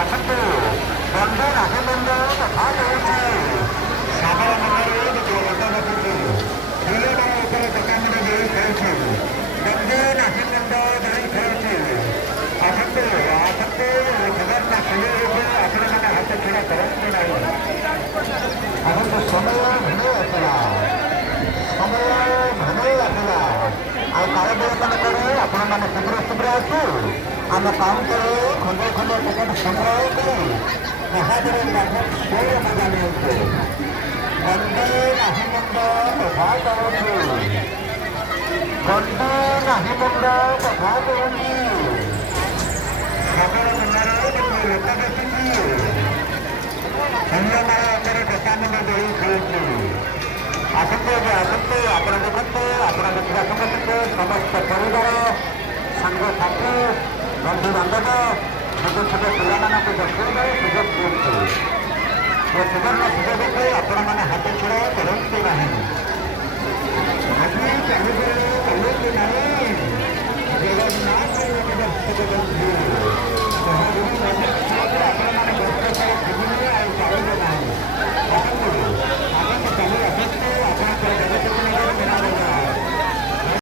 ଆସନ୍ତୁ ବନ୍ଧୁ ନାହିଁ ବନ୍ଧୁ କଥା କହୁଛି ସାଧାରଣ ମନରେ ଗୋଟିଏ ଲୋକ ରଖୁଛି ଫୁଲର ଉପରେ ଦୋକାନରେ ଦେଇ ଖେଳୁଛି ବନ୍ଧୁ ନାହିଁ ବନ୍ଧୁ ଦେଇ ଖେଳୁଛି ଆସନ୍ତୁ ଆସନ୍ତୁ ଖବରଟା ଶୁଣି ହେଉଛି ଆପଣମାନେ ହାତ ଛଡ଼ା କରନ୍ତୁ ନାହିଁ ଆସନ୍ତୁ ସମୟ ଭିନ୍ନ ଆସିଲା ସମୟ ଭିନ୍ନ ଆସିଲା ଆଉ କାଳ ବିଳମ୍ବନ କରି ଆପଣମାନେ ଶୀଘ୍ର ଶୀଘ୍ର ଆସୁ ଆମ କାଉଣ୍ଟରେ ଖଣ୍ଡେ ଖଣ୍ଡେ ଟିକେଟ୍ ସଂଗ୍ରହ କରି ମହାବୀର ମାର୍କେଟ ଶୋରେ ମଜା ନିଅନ୍ତୁ ବନ୍ଧୁ ନାହିଁ ବନ୍ଧୁ କଥା କହୁଛୁ ବନ୍ଧୁ ନାହିଁ ବନ୍ଧୁ କଥା କହୁଛି ଖବର ମନରେ ଗୋଟିଏ ଲୋକ ବସିଛି ଅନ୍ୟମାଳ ଉପରେ ଦୋକାନରେ ଦେଇ ଖେଳୁଛି ଆସନ୍ତୁ ଆସନ୍ତୁ ଆପଣ ଦେଖନ୍ତୁ ଆପଣ ଦେଖିବା ସମସ୍ତେ ସମସ୍ତ ପରିବାର ସାଙ୍ଗସାଥି ବନ୍ଧୁବାନ୍ଧବ ଛୋଟ ଛୋଟ ପିଲାମାନଙ୍କୁ ଦେଖାଇବାରେ ସୁଯୋଗ ଦିଅନ୍ତୁ ଏ ସୁବର୍ଣ୍ଣ ସୁଯୋଗକୁ ଆପଣମାନେ ହାତ ଛଡ଼ା କରନ୍ତୁ ନାହିଁ ଆଜି ଚାଲିବେ ଚାଲନ୍ତୁ ନାହିଁ